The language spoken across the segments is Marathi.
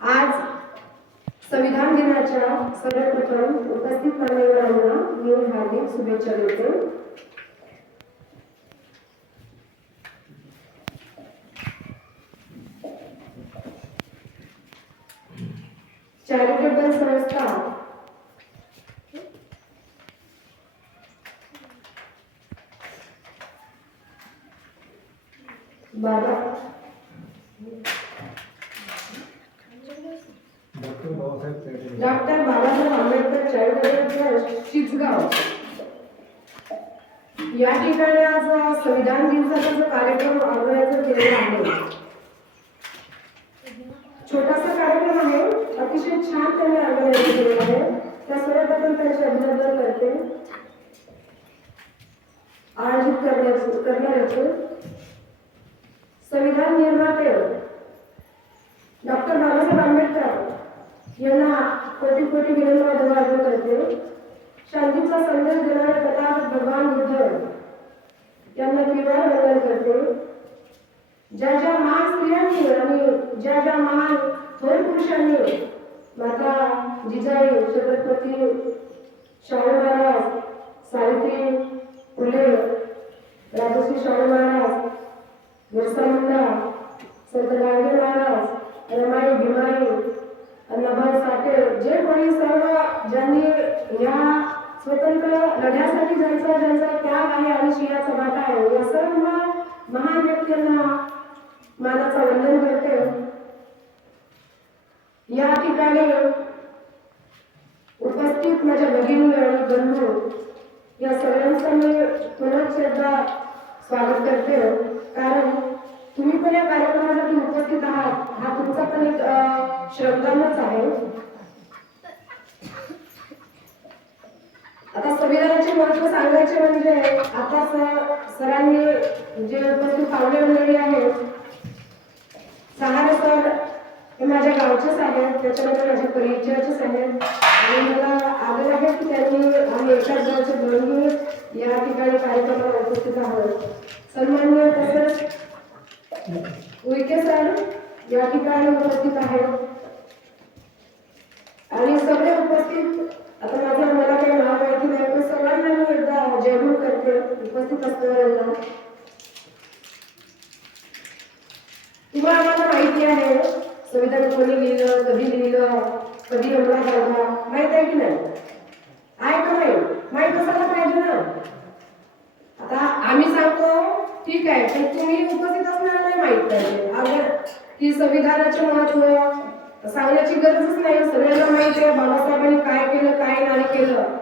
आज संविधान दिनाच्या सर्वप्रथम उपस्थित मान्यवरांना मी हार्दिक शुभेच्छा देते चॅरिटेबल संस्था बाबा doctor Babasaheb Pethe doctor Babasaheb Ambedkar charitable trust Chichgaon या ठिकाणी आज संविधान दिवसाचा जो कार्यक्रम ऑर्गनायझर केलेला आहे छोटासा कार्यक्रम आहे अतिशय छान त्यांनी ऑर्गनाईज केलेला आहे त्या सर्वप्रथम त्यांचे अभिनंदन करते आयोजित करण्याचे करणाऱ्याचे संविधान निर्माते डॉक्टर बाबासाहेब आंबेडकर यांना कोटी कोटी विनम्र अभिवादन करते शांतीचा संदेश देणारे तथागत भगवान बुद्ध यांना त्रिवार वंदन करते ज्या ज्या महान स्त्रियांनी आणि ज्या ज्या महान थोर पुरुषांनी माता जिजाई छत्रपती शाहू महाराज सावित्री फुले श्री शाहू महाराज बिरसा मुंडा संत गाडगे महाराज रमाई भीमाई अण्णाभाई साठे जे कोणी सर्व ज्यांनी या स्वतंत्र लढ्यासाठी ज्यांचा ज्यांचा त्याग आहे आणि शियाचा वाटा आहे या सर्व महान व्यक्तींना मानाचा वंदन करते. या ठिकाणी उपस्थित माझ्या भगिनी आणि बंधू या सगळ्यांचा मी पुनश्च स्वागत करते हो. कारण तुम्ही पण या कार्यक्रमासाठी उपस्थित आहात. हा तुमचा पण एक श्रद्धांनाच श्रमदानच आहे हो. आता संविधानाचे महत्त्व सांगायचे म्हणजे आता सरांनी जे उपस्थित पाहुणे मंडळी आहेत. सहारे सर हे माझ्या गावचेच आहेत त्याच्यानंतर माझ्या परिचयाचेच आहेत आणि मला आदर आहे की त्यांनी आम्ही एकाच गावचे दोन्ही या ठिकाणी कार्यक्रमाला उपस्थित आहोत. सन्मान्य तसंच उईके सर या ठिकाणी उपस्थित आहेत. आणि सगळे उपस्थित आता माझं मला काही नाव माहिती नाही पण सगळ्यांना मी एकदा जयभूर करते उपस्थित असणाऱ्यांना. तुम्हाला आम्हाला माहिती आहे संविधान कोणी लिहिलं कधी लिहिलं कधी एवढा झाला माहीत आहे की नाही? आहे का नाही? माहीत असायला पाहिजे ना. आता आम्ही सांगतो ठीक आहे पण तुम्ही उपस्थित असणार नाही माहीत पाहिजे. अगर की संविधानाचे महत्त्व सांगण्याची गरजच नाही. सगळ्यांना माहिती आहे बाबासाहेबांनी काय केलं काय नाही केलं.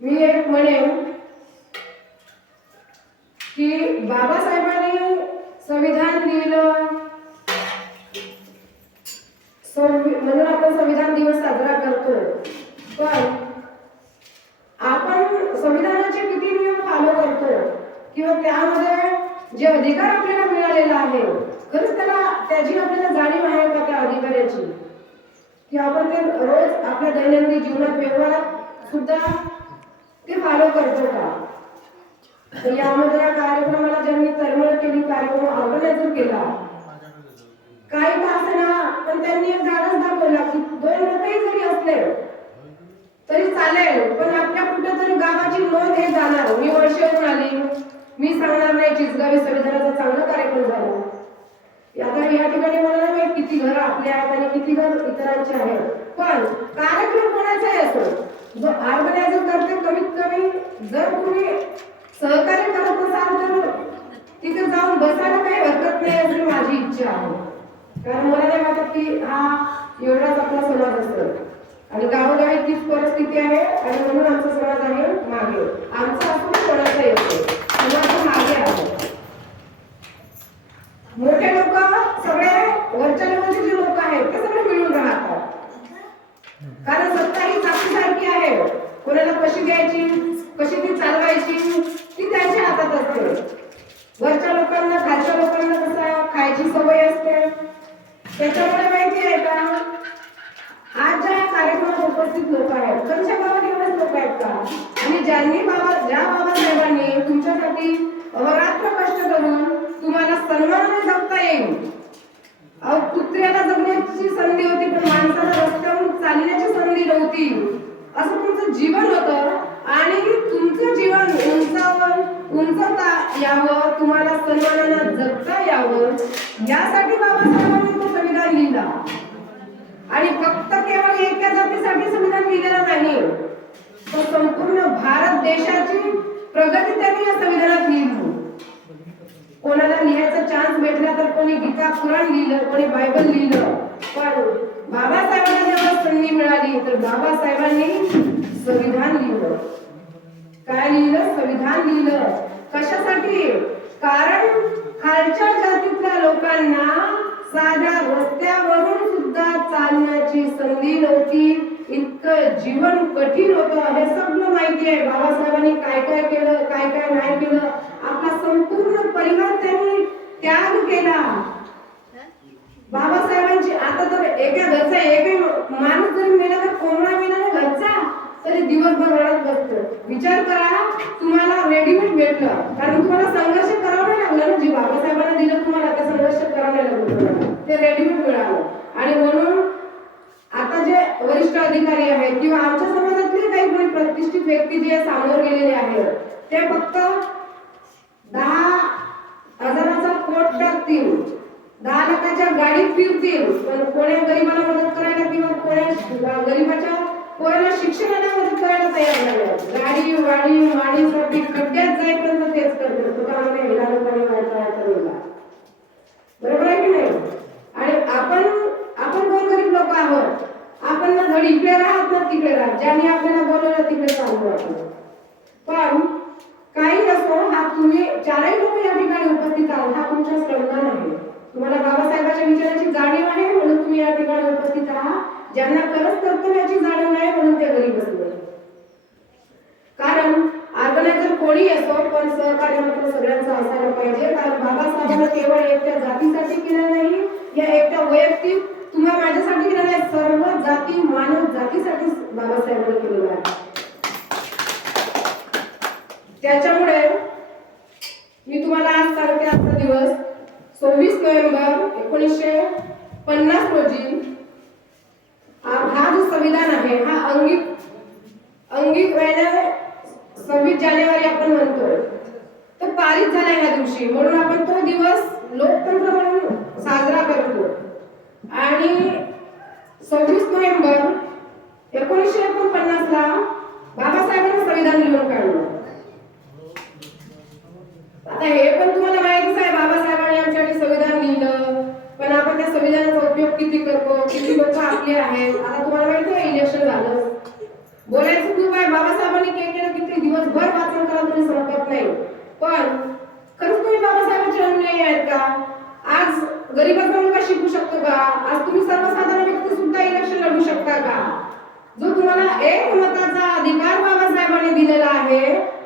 मी एक म्हणेन की बाबासाहेबांनी संविधान लिहिलं संवि- म्हणून आपण संविधान दिवस साजरा करतो पण आपण संविधानाचे किती नियम फॉलो करतो किंवा त्यामध्ये जे अधिकार आपल्याला मिळालेला आहे खरंच त्याला त्याची आपल्याला जाणीव आहे का त्या अधिकाराची? की आपण ते रोज आपल्या दैनंदिन जीवनात व्यवहारात सुद्धा ते फॉलो करतो का? तर यामध्ये या कार्यक्रमाला ज्यांनी तळमळ केली कार्यक्रम ऑर्गनायझर केला काही का असेना पण त्यांनी एक धाडस दाखवला की दोन रुपये जरी असले तरी चालेल पण आपल्या कुठेतरी गावाची नोंद हे जाणार. मी वर्षातून आली. मी सांगणार नाही चिचगावी संविधानाचा चांगला कार्यक्रम झाला. आता या ठिकाणी मला नाही माहीत किती घर आपले आहेत आणि किती घर इतरांचे आहेत. पण कार्यक्रम कोणाचाही असो? जो ऑर्गनायझर करते कमीत कमी जर तुम्ही सहकार्य करत असाल तर तिथे जाऊन बसायला काही हरकत नाही अशी माझी इच्छा आहे. कारण मला नाही वाटत की हा एवढाच आपला समाज असतो आणि गावोगावी तीच परिस्थिती आहे आणि म्हणून आमचा समाज आहे मागे. आमचा असून कोणाचा येतो समाज मागे आहे. मोठे लोक सगळे वरच्या लेवलचे जे लोक आहेत ते सगळे मिळून राहतात. कारण सत्ता ही साक्षीसारखी आहे. कोणाला कशी द्यायची कशी ती चालवायची ती त्याच्या हातात असते. वरच्या लोकांना खालच्या लोकांना कसा खायची सवय असते? त्याच्यामुळे माहिती आहे का? आज ज्या कार्यक्रमात उपस्थित लोक आहेत त्यांच्या गावात एवढेच लोक आहेत का? आणि ज्यांनी बाबा ज्या बाबासाहेबांनी तुमच्यासाठी अहोरात्र कष्ट करून तुम्हाला सन्मान तुम्हाला सन्मानानं जगता यावं. यासाठी बाबासाहेबांनी तो संविधान लिहिला. आणि फक्त केवळ एका जातीसाठी संविधान लिहिलेलं नाही तो संपूर्ण भारत देशाची प्रगती त्यांनी या संविधानात लिहिली. कोणाला लिहायचा चान्स भेटला तर कोणी गीता पुराण लिहिलं कोणी बायबल लिहिलं. पण बाबासाहेबांना जेव्हा संधी मिळाली तर बाबासाहेबांनी संविधान लिहिलं. काय लिहिलं? संविधान लिहिलं. कशासाठी? कारण खालच्या जातीतल्या लोकांना साध्या रस्त्यावरून सुद्धा चालण्याची संधी नव्हती. इतकं जीवन कठीण होतं. हे सगळं माहिती आहे बाबासाहेबांनी काय काय केलं काय काय नाही केलं. आपला संपूर्ण परिवार त्यांनी त्याग केला. बाबासाहेबांची आता तर एका घरचा एकही माणूस जरी मेला तर कोंबडा मेला ना घरचा. तरी दिवसभर रडत बसतो. विचार करा तुम्हाला रेडीमेड भेटलं. कारण तुम्हाला संघर्ष करावं नाही लागलं ना जी बाबासाहेबांना दिलं तुम्हाला ते संघर्ष करावं नाही लागलं ते रेडीमेड मिळालं. आणि म्हणून आता जे वरिष्ठ अधिकारी आहेत किंवा आमच्या समाजातले काही कोणी प्रतिष्ठित व्यक्ती जे सामोर गेलेले आहेत ते फक्त दहा हजाराचा कोट टाकतील. दहा लाखाच्या गाडीत फिरतील. पण कोण्या गरीबाला मदत करायला किंवा कोण्या गरीबाच्या पोरांना शिक्षणाला मदत करायला तयार नाही गाडी वाडी माडीसाठी खड्ड्यात जाईपर्यंत तेच करतात तुकाराम हिला लोकांनी व्हायचा व्हायचा बरोबर आहे की नाही? आणि आपण आपण गोरगरीब लोक आहोत? आपण ना धड इकडे राहत ना तिकडे राहत. ज्याने आपल्याला बोलवलं तिकडे चालू आपण. पण काही असो हा तुम्ही चारही लोक या ठिकाणी उपस्थित आहात हा तुमचा सन्मान आहे तुम्हाला बाबासाहेबांच्या विचाराची जाणीव आहे म्हणून तुम्ही या ठिकाणी उपस्थित आहात. ज्यांना खरंच कर्तव्याची जाणीव नाही म्हणून ते घरी बसले. कारण ऑर्गनायझर कोणी असो पण सहकार्य मात्र सगळ्यांचं असायला पाहिजे. कारण बाबासाहेबांना केवळ एकट्या जातीसाठी केलं नाही या एकट्या वैयक्तिक तुम्हा माझ्यासाठी केलं नाही सर्व जाती मानव जातीसाठी बाबासाहेबांनी केलेलं आहे. त्याच्यामुळे मी तुम्हाला आज सांगते आजचा दिवस. सव्वीस नोव्हेंबर एकोणीसशे पन्नास रोजी आहे. हा अंगिक अंगिक व्हायला सव्वीस जानेवारी आपण म्हणतो तर पारित झाला ह्या दिवशी. म्हणून आपण तो दिवस लोकतंत्र म्हणून साजरा करतो. आणि सव्वीस नोव्हेंबर एकोणीसशे एकोणपन्नास ला बाबासाहेबांनी संविधान लिहून काढलं आता हे पण तुम्हाला माहितीच आहे बाबासाहेबांनी आमच्यासाठी संविधान लिहिलं पण आपण त्या संविधानाचा उपयोग किती करतो किती लोक आपले आहेत आता तुम्हाला माहिती आहे इलेक्शन झालं बोलायचं खूप आहे बाबासाहेबांनी काय केलं किती दिवसभर वाचन करा तरी संपत नाही पण खरंच तुम्ही बाबासाहेबांचे अनुयायी आहेत का आज गरीबाचा मुलगा शिकू शकतो का आज तुम्ही सर्वसाधारण व्यक्ती सुद्धा इलेक्शन लढू शकता का जो तुम्हाला एक मताचा अधिकार बाबासाहेबांनी दिलेला आहे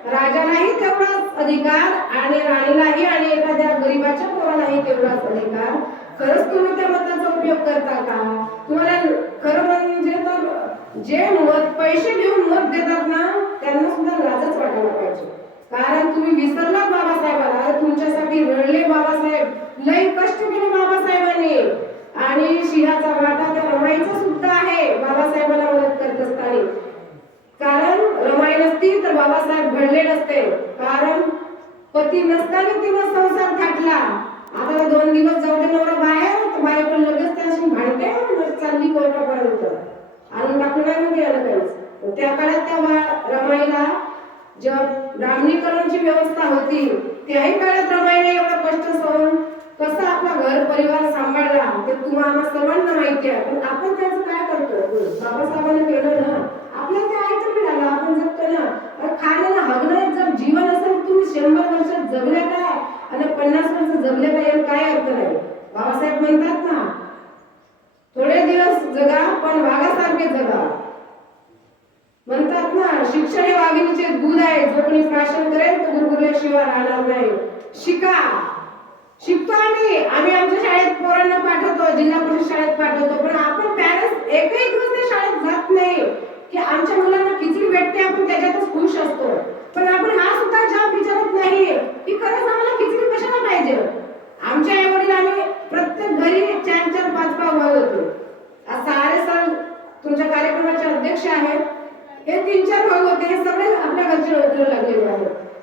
राजालाही तेवढाच अधिकार आणि राणीलाही आणि एखाद्या गरीबाच्या पोरालाही तेवढाच अधिकार खरंच तुम्ही त्या मताचा उपयोग करता का तुम्हाला खरं म्हणजे तर जे मत पैसे देऊन मत देतात ना त्यांना सुद्धा लाजच वाटायला पाहिजे. कारण तुम्ही विसरलात बाबासाहेबाला तुमच्यासाठी रडले बाबासाहेब. लई कष्ट केले बाबासाहेबांनी. आणि शिहाचा वाटा त्या रमाईचा सुद्धा आहे बाबासाहेबाला मदत करत असताना. कारण रमाई नसती तर बाबासाहेब घडले नसते. कारण पती नसताना तिनं संसार थाटला. आता दोन दिवस जाऊ दे नवरा बाहेर तर बायको लगेच त्याशी भांडते चालली कोर्टापर्यंत. आणि टाकून नाही आलं त्या काळात त्या रमाईला जेव्हा ब्राह्मणीकरणची व्यवस्था होती त्याही काळात रमाईने एवढं कष्ट सहन कसं आपला घर परिवार सांभाळला ते तुम्हाला सर्वांना माहिती आहे. पण आपण त्याचं काय करतो बाबासाहेबांनी केलं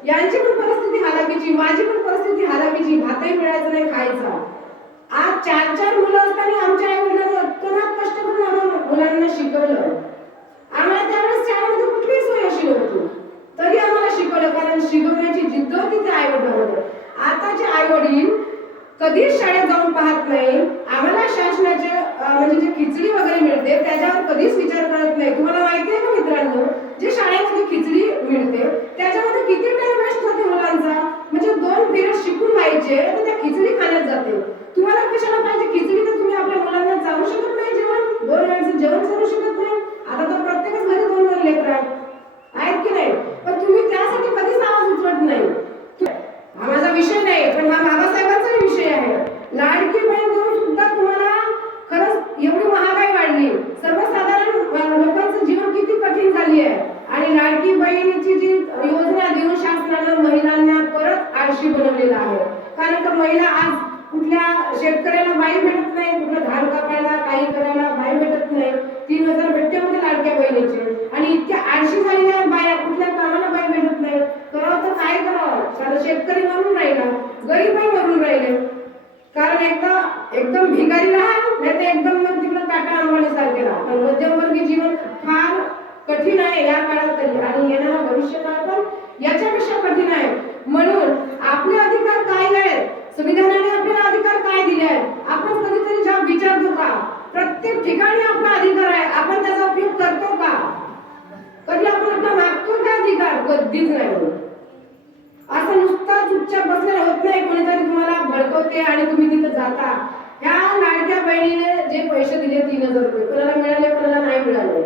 यांची पण परिस्थिती हालाकीची माझी पण परिस्थिती हालाकीची. भातही मिळायचं नाही खायचा. आज चार चार मुलं असताना आमच्या आई वडिलांना कष्ट करून आम्हाला मुलांना शिकवलं. आम्हाला त्यावेळेस शाळेमध्ये कुठलीच सोय अशी नव्हती. तरी आम्हाला शिकवलं कारण शिकवण्याची जिद्द होती त्या आई वडिलांमध्ये आताचे आई वडील कधीच शाळेत जाऊन पाहत नाही. आम्हाला शासनाचे म्हणजे जे खिचडी वगैरे मिळते त्याच्यावर कधीच विचार करत नाही. तुम्हाला माहिती आहे ना मित्रांनो जे शाळेमध्ये खिचडी मिळते त्याच्यामध्ये किती टाइम वेस्ट होते मुलांचा? म्हणजे दोन पिरियड शिकून व्हायचे आणि त्या खिचडी करून राहिला. गरीब आहे म्हणून राहिले. कारण एकदा एकदम भिकारी राहा नाही तर एकदम मग तिकडे काटा अंबानी सारखे राहा पण मध्यमवर्गीय जीवन फार कठीण आहे या काळात तरी. आणि येणारा भविष्यकाळ पण याच्यापेक्षा कठीण आहे. म्हणून आपले अधिकार काय आहेत? संविधानाने आपल्याला अधिकार काय दिले आहेत? आपण कधीतरी जेव्हा विचारतो का? प्रत्येक ठिकाणी आपला अधिकार आहे. आपण त्याचा उपयोग करतो का? कधी आपण आपला मागतो का अधिकार? कधीच नाही. असं नुसताच चुपचाप बसलेलं होत नाही. कोणीतरी तुम्हाला भडकवते आणि तुम्ही तिथं जाता. ह्या लाडक्या बहिणीने जे पैसे दिले तीन हजार रुपये. कोणाला मिळाले कोणाला नाही मिळाले.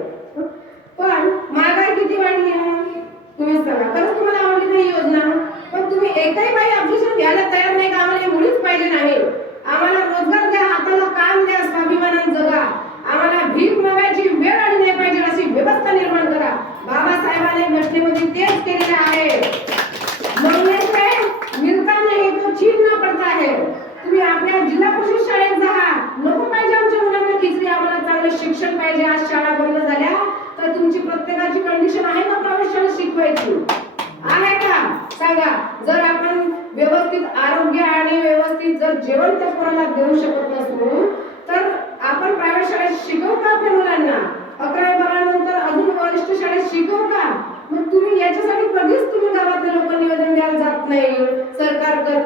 पण महागाई किती वाढली आहे तुम्हीच सांगा. खरंच तुम्हाला आवडली नाही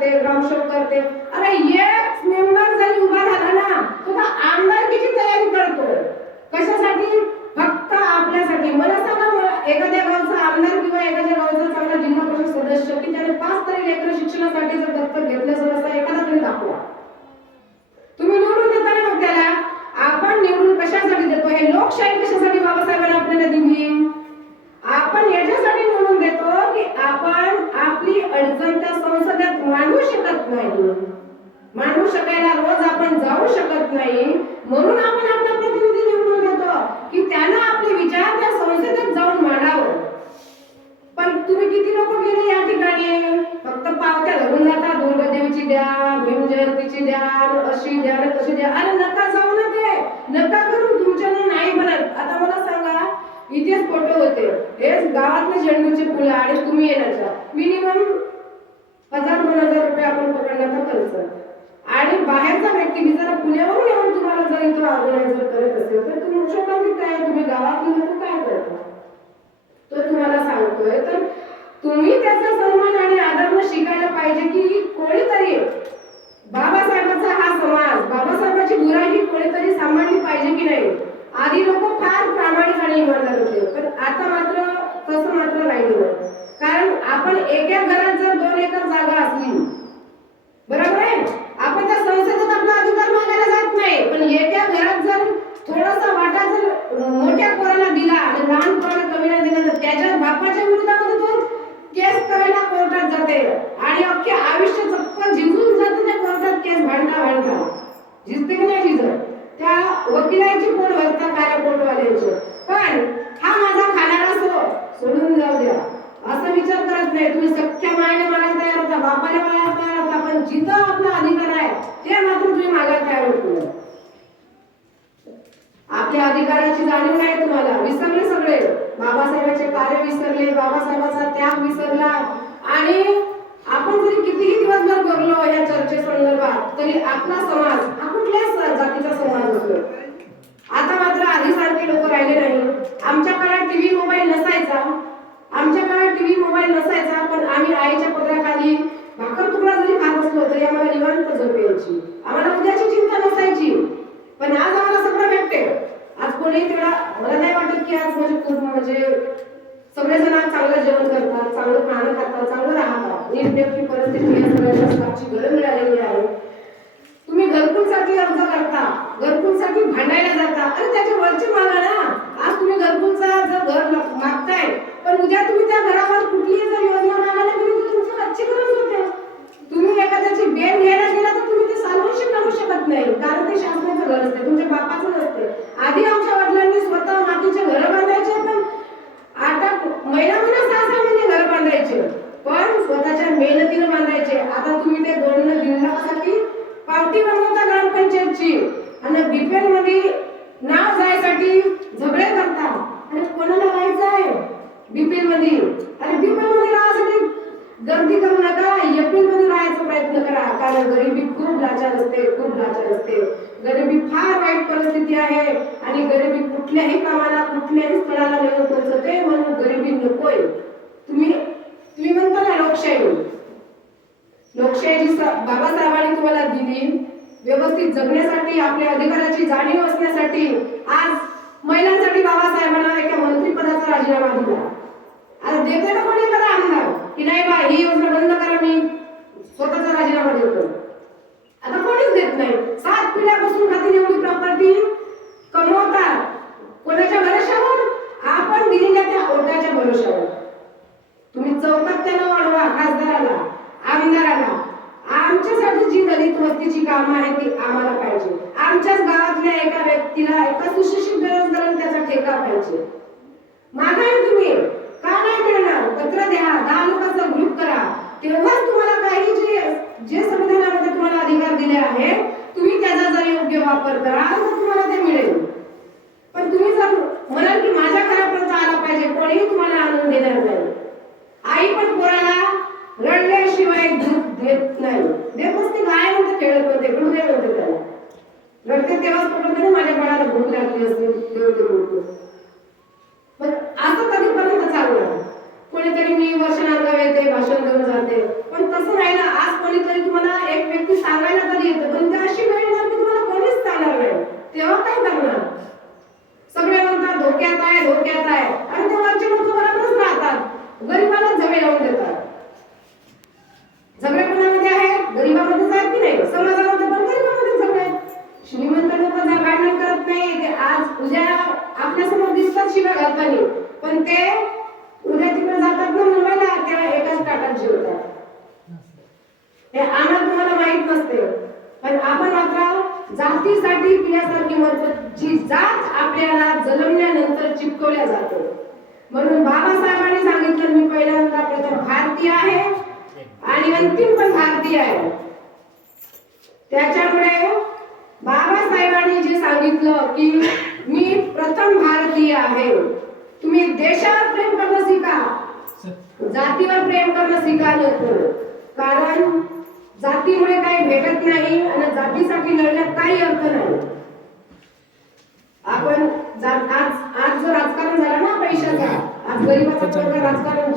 करते भ्रमशोक करते. अरे ये आपल्या अधिकाराची जाणीव नाही तुम्हाला. विसरले सगळे. बाबासाहेबांचे कार्य विसरले बाबासाहेबांचा त्याग विसरला. आणि आपण जरी कितीही दिवसभर करलो या चर्चे संदर्भात तरी आपला समाज हा कुठल्याच जातीचा समाज होतो आता मात्र आधी सारखे लोक राहिले नाही. आमच्या काळात टीव्ही मोबाईल नसायचा. आमच्या काळात टीव्ही मोबाईल नसायचा पण आम्ही आईच्या पत्राखाली भाकर तुकडा जरी खात असलो तरी आम्हाला निवांत झोप यायची. आम्हाला उद्याची चिंता नसायची. पण आज आम्हाला सगळं भेटते आज कोणी तेवढा मला नाही वाटत की आज म्हणजे खूप म्हणजे सगळेजण आज चांगलं जेवण करतात चांगलं खाणं खातात चांगलं राहतात. नीटनेटकी परिस्थिती या सगळ्या गरज मिळालेली आहे. तुम्ही घरकुलसाठी अर्ज करता घरकुलसाठी भांडायला जाता. अरे त्याच्या वरचे मागा ना. आज तुम्ही घरकुलचा जर घर मागताय पण उद्या तुम्ही त्या घरावर कुठलीही जर योजना मागायला गेली तर तुमची वरची गरज होते. तुम्ही एखाद्याची बेन घ्यायला गेला तर करू शकत नाही. कारण ते शासनाचं घर असते तुमच्या बापाचं नसते आधी आमच्या वडिलांनी स्वतः मातीचे घर बांधायचे पण आता महिना महिना सहा सहा महिने घर बांधायचे. पण स्वतःच्या मेहनतीनं बांधायचे. आता तुम्ही ते दोन दिवसासाठी पावती बनवता ग्रामपंचायतची. आणि बीपीएलमध्ये नाव जायसाठी झगडे करता आणि कोणाला राहायचं आहे बीपीएलमध्ये आणि बीपीएलमध्ये राहण्यासाठी गर्दी करू नका एप्रिलमध्ये राहायचा प्रयत्न करा कारण गरिबी खूप लाचार असते खूप लाचार असते. गरिबी फार वाईट परिस्थिती आहे आणि गरिबी कुठल्याही कामाला कुठल्याही स्थळाला नेऊन पोहोचते म्हणून गरिबी नकोय. तुम्ही तुम्ही म्हणता ना लोकशाही. लोकशाही बाबासाहेबांनी तुम्हाला दिली व्यवस्थित जगण्यासाठी आपल्या अधिकाराची जाणीव असण्यासाठी आज महिलांसाठी बाबासाहेबांना एका मंत्रीपदाचा राजीनामा दिला. आज देते ना कोणी करा आमदार की नाही बा ही योजना बंद करा मी. स्वतःचा राजीनामा देतो आता कोणीच देत नाही. सात पिढ्यापासून खातील एवढी प्रॉपर्टी? कमवतात कोणाच्या भरोशावर आपण दिलेल्या त्या ओटाच्या भरोशावर तुम्ही चौकात त्याला वाढवा खासदाराला आमदाराला. आमच्यासाठी जी दलित वस्तीची कामं आहेत ती आम्हाला पाहिजे. आमच्याच गावातल्या एका व्यक्तीला एका सुशिक्षित बेरोजगारांना त्याचा ठेका पाहिजे. मागाय तुम्ही. का नाही मिळणार? पत्र द्या दहा लोकांचा तेव्हाच तुम्हाला काही जे जे संविधानामध्ये तुम्हाला अधिकार दिले आहेत तुम्ही त्याचा जर योग्य वापर करा तर तुम्हाला ते मिळेल. पण तुम्ही जर म्हणाल की माझ्या घरापर्यंत आला पाहिजे कोणीही तुम्हाला आणून देणार नाही. आई पण पोराला रडल्याशिवाय दूध देत नाही. देत नसते काय म्हणते खेळत म्हणते गुडघे म्हणते त्याला रडते तेव्हाच पकडते ना माझ्या बाळाला भूक लागली असते देव देव म्हणतो पण असं कधीपर्यंत चालणार? कोणीतरी मी येते भाषण करून जाते. पण तसं नाही ना आज कोणीतरी तुम्हाला एक व्यक्ती सांगायला तरी येतं. पण ते अशी वेळ येणार की तुम्हाला कोणीच सांगणार नाही तेव्हा काय करणार सगळे म्हणतात धोक्यात आहे धोक्यात आहे आणि ते वरचे लोक बरोबरच राहतात गरीबाला झगडे लावून देतात झगडे कोणामध्ये आहे गरीबामध्येच आहेत की नाही समाजामध्ये पण गरीबामध्ये झगडे आहेत. श्रीमंत लोक जर भांडण करत नाही ते आज उद्या आपल्यासमोर दिसतात शिव्या घालताना पण ते उद्या तिकडे जातात ना मुंबईला तेव्हा एकाच टाटात जेवतात हे आम्हाला तुम्हाला माहीत नसते पण आपण मात्र जातीसाठी पिण्यासारखी मरतो जी जात आपल्याला जन्मल्यानंतर चिपकवल्या जाते म्हणून बाबासाहेबांनी सांगितलं मी पहिल्यांदा प्रथम भारतीय आहे आणि अंतिम पण भारतीय आहे. त्याच्यामुळे बाबासाहेबांनी जे सांगितलं की मी प्रथम भारतीय आहे. तुम्ही देशावर प्रेम करणं शिका. जातीवर प्रेम करणं शिका नको कारण जातीमुळे काही भेटत नाही आणि जातीसाठी लढण्यात काही अर्थ नाही. आपण आज आज जो राजकारण झाला ना पैशाचा आज गरीबाचा पोरगा राजकारण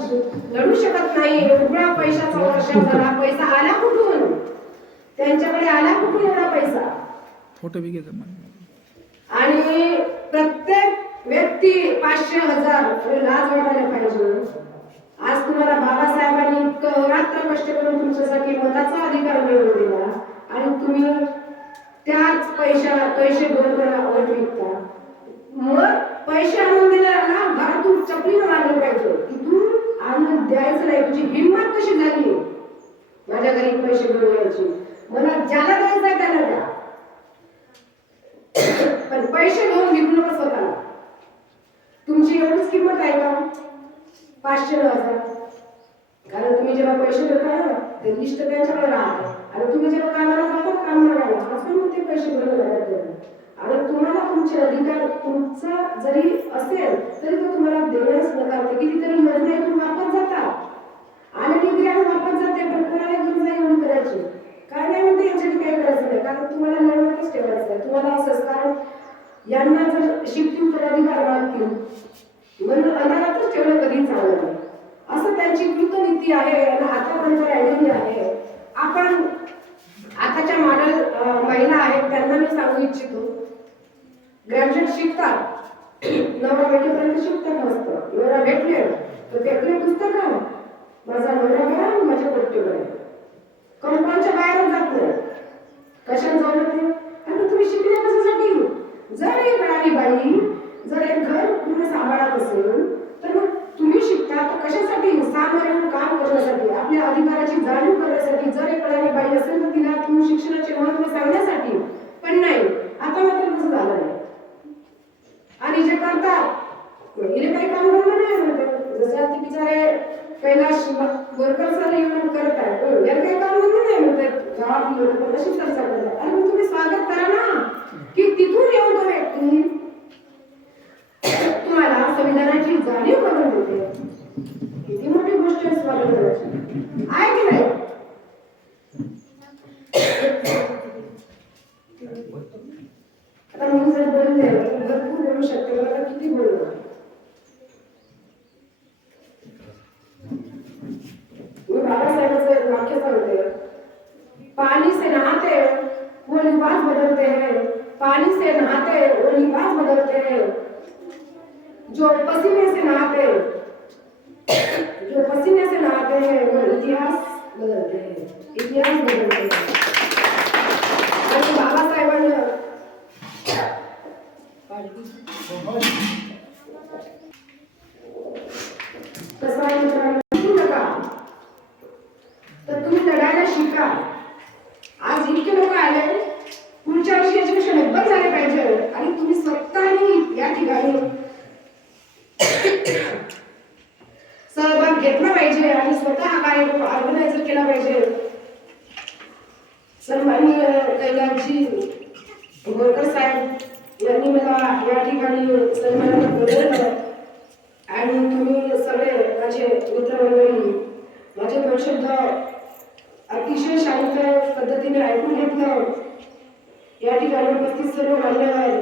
लढू शकत नाही. एवढा पैशाचा वर्ष झाला पैसा आला कुठून? त्यांच्याकडे आला कुठून एवढा पैसा? फोटो बी आणि प्रत्येक व्यक्ती पाचशे हजार लाज वाटायला पाहिजे. आज तुम्हाला बाबासाहेबांनी इतकं रात्र कष्ट करून तुमच्यासाठी मताचा अधिकार मिळवून दिला. आणि तुम्ही त्याच पैशा पैसे घेऊन वोट विकता. मग पैसे आणून दिला ना घरातून चपलीनं मारलं पाहिजे. तिथून आणून द्यायचं नाही. तुझी हिंमत कशी झाली? माझ्या घरी पैसे घेऊन मला ज्याला द्यायचं आहे त्याला द्या. पण पैसे घेऊन निघू नका स्वतःला. तुमची एवढीच किंमत आहे का? पाचशे नऊ हजार. कारण तुम्ही जेव्हा पैसे देता ना ते लिस्ट त्यांच्याकडे राहते. आणि तुम्ही जेव्हा कामाला जातो कामाला मागायला असं मग ते पैसे घेऊन जातात. ते. आणि तुम्हाला तुमचे अधिकार तुमचा जरी असेल तरी तो तुम्हाला देण्यास नकारते कितीतरी योजना इथून वापस जातात. आणि डिग्री आणि वापस जाते पण कोणाला गरज नाही एवढी करायची? काय नाही म्हणते याच्यात काही करायचं नाही. कारण तुम्हाला लढवतच ठेवायचं आहे. तुम्हाला असंच कारण यांना जर शिफ्टिंग अधिकार मागतील म्हणून अनाथच ठेवणं कधी चांगलं नाही. असं त्यांची कृतनीती आहे आणि आतापर्यंत राहिलेली आहे. आपण आताच्या मॉडेल सांगू इच्छितो. ग्रॅज्युएट शिकतात. नवरा भेटेपर्यंत शिकतात मस्त. नवरा भेटले तर ते आपले पुस्तक माझा नवरा घ्या आणि माझ्या पट्टीवर आहे कंपाऊंडच्या बाहेरच जात नाही. कशात जाऊ नये आणि तुम्ही शिकले कशासाठी जर एक राणी बाई जर एक घर पूर्ण सांभाळत असेल तर मग तुम्ही शिकता तर कशासाठी सामोरे येऊन काम करण्यासाठी आपल्या अधिकाराची जाणीव करण्यासाठी जर एक राणी बाई असेल तर तिला तुम्ही शिक्षणाचे महत्त्व सांगण्यासाठी पण नाही आता मात्र तसं झालं नाही आणि जे करतात हिने काही काम करणार नाही म्हणते जसे ते बिचारे कैलाश बोरकर सर येऊन करत आहेत हो, याला काही काम करणार नाही म्हणते गावात लोक पण अशी चर्चा करतात अरे मग तुम्ही स्वागत करा ना की तिथून येऊन तो व्यक्ती तुम्हाला संविधानाची जाणीव करून देते किती मोठी गोष्ट आहे स्वागत करायची आहे की नाही आता मी जर बोलले तर भरपूर बोलू शकते मला आता किती बोलणार मी बाबासाहेबांचं एक वाक्य सांगते पानी से नहाते वो लिबास बदलते हैं पानी से नहाते वो लिबास बदलते हैं जो पसीने से नहाते जो पसीने से नहाते हैं वो इतिहास बदलते हैं इतिहास बदलते हैं आणि बाबासाहेबांना कसं आहे मित्रांनो शिकू नका तर तुम्ही का? आज इतके लोक आले पुढच्या वर्षी याच्यापेक्षा डब्बल झाले पाहिजे. आणि तुम्ही स्वतःही या ठिकाणी सहभाग घेतला पाहिजे आणि स्वतः हा कार्यक्रम ऑर्गनायझर केला पाहिजे. सन्माननीय कैलांची गोरकर साहेब यांनी मला या ठिकाणी सन्मानाने बोलवलं आणि तुम्ही सगळे माझे मित्रमंडळी माझे दोन अतिशय शांत पद्धतीने ऐकून घेतलं या ठिकाणी उपस्थित सर्व मान्यवर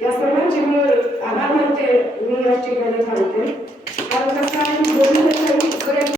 या सर्वांचे मी आभार मानते. मी या ठिकाणी थांबते. कारण कसं आहे बोलून